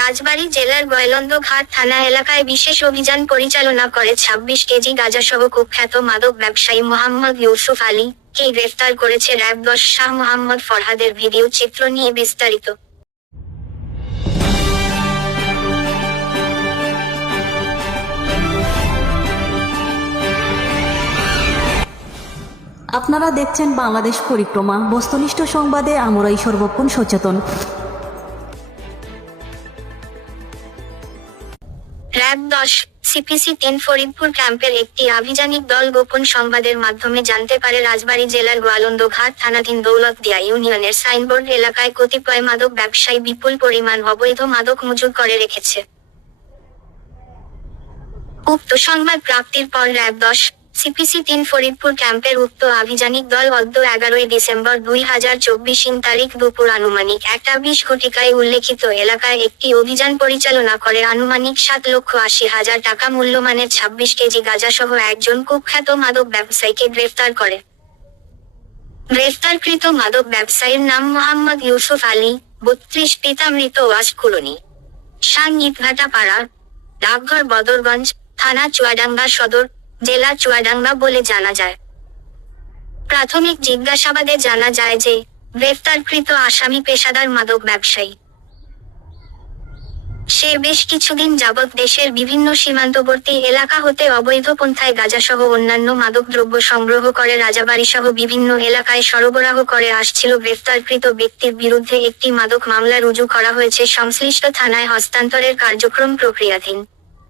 রাজবাড়ী জেলার গয়লন্দঘাট থানা এলাকায় বিশেষ অভিযান পরিচালনা করে ২৬ কেজি গাঁজাসহ কুখ্যাত মাদক ব্যবসায়ী মোহাম্মদ ইউসুফ আলী কে গ্রেফতার করেছে র‍্যাব ১০। শাহ মোহাম্মদ ফরহাদের ভিডিও চিত্র নিয়ে বিস্তারিত। আপনারা দেখছেন বাংলাদেশ পরিক্রমা। বস্তুনিষ্ঠ সংবাদে আমরাই সর্বক্ষণ সচেতন। র‍্যাব ১০ সিপিসি ৩ ফরিদপুর ক্যাম্পের একটি আভিযানিক দল গোপন সংবাদের মাধ্যমে জানতে পারে রাজবাড়ী জেলার গোয়ালন্দঘাট থানাধীন দৌলতদিয়া ইউনিয়নের সাইনবোর্ড এলাকায় কতিপয় মাদক ব্যবসায়ী বিপুল পরিমাণ অবৈধ মাদক মজুত করে রেখেছে। উক্ত সংবাদ প্রাপ্তির পর র‍্যাব ১০ সিপিসি ৩ ফরিদপুর ক্যাম্পের উক্ত আভিযানিক দল অদ্য ১১ই ডিসেম্বর ২০২৪ তারিখ দুপুর আনুমানিক ১টা ২০ ঘটিকায় উল্লেখিত এলাকায় একটি অভিযান পরিচালনা করে আনুমানিক ৭,৮০,০০০ টাকা মূল্যমানের ২৬ কেজি গাঁজাসহ একজন কুখ্যাত মাদক ব্যবসায়ীকে গ্রেফতার করে। গ্রেফতারকৃত মাদক ব্যবসায়ীর নাম মোহাম্মদ ইউসুফ আলী, ৩২, পিতা মৃত ওয়াস কুরনি, শান ইটভাটা পাড়া, ডাকঘর বদরগঞ্জ, থানা চুয়াডাঙ্গা সদর, জেলা চুয়াডাঙ্গা বলে জানা যায়। প্রাথমিক জিজ্ঞাসাবাদে জানা যায় যে গ্রেফতারকৃত আসামি পেশাদার মাদক ব্যবসায়ী। সে বেশ কিছুদিন যাবৎ দেশের বিভিন্ন সীমান্তবর্তী এলাকা হতে অবৈধ পন্থায় গাঁজাসহ অন্যান্য মাদকদ্রব্য সংগ্রহ করে রাজাবাড়ীসহ বিভিন্ন এলাকায় সরবরাহ করে আসছিল। গ্রেফতারকৃত ব্যক্তির বিরুদ্ধে একটি মাদক মামলা রুজু করা হয়েছে। সংশ্লিষ্ট থানায় হস্তান্তরের কার্যক্রম প্রক্রিয়াধীন।